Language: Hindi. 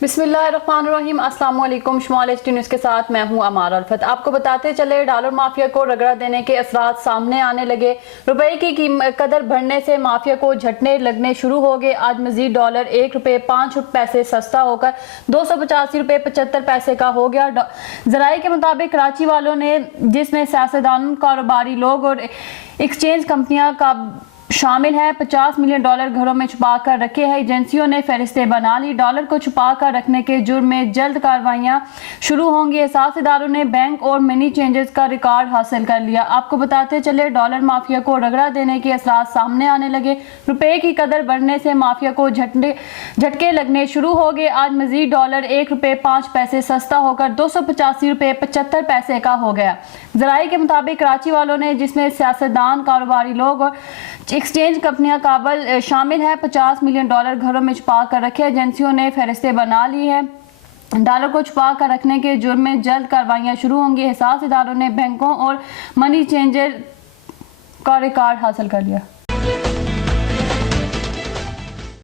बिस्मिल्लाहिर्रहमानिर्रहीम, अस्सलाम वालेकुम। शुमाल एचटी न्यूज़ के साथ मैं हूं अमार अल्फत। आपको बताते चले, डॉलर माफिया को रगड़ा देने के असरात सामने आने लगे। रुपए की कदर बढ़ने से माफिया को झटने लगने शुरू हो गए। आज मजीद डॉलर ₹1.05 सस्ता होकर ₹285.75 का हो गया। जराये के मुताबिक कराची वालों ने, जिसमें सियासतदान, कारोबारी लोग और एक्सचेंज कंपनियां का शामिल है, $50 मिलियन घरों में छुपा कर रखे हैं। एजेंसियों ने फहरिस्तें बना ली। डॉलर को छुपा कर रखने के जुर्म में जल्द कार्रवाइयां शुरू होंगी। एहसास इदारों ने बैंक और मनी चेंजर्स का रिकॉर्ड हासिल कर लिया। आपको बताते चले, डॉलर माफिया को रगड़ा देने के असरात सामने आने लगे। रुपए की कदर बढ़ने से माफिया को झटके लगने शुरू हो गए। आज मजीद डॉलर ₹1.05 सस्ता होकर ₹285.75 का हो गया। जराये के मुताबिक कराची वालों ने, जिसमें सियासतदान, कारोबारी लोग और एक्सचेंज कंपनियां काबल शामिल है, $50 मिलियन घरों में छुपा कर रखे। एजेंसियों ने फहरिस्तें बना ली है। डॉलर को छुपा कर रखने के जुर्म में जल्द कार्रवाइयां शुरू होंगी। एहसास इदारों ने बैंकों और मनी चेंजर का रिकॉर्ड हासिल कर लिया।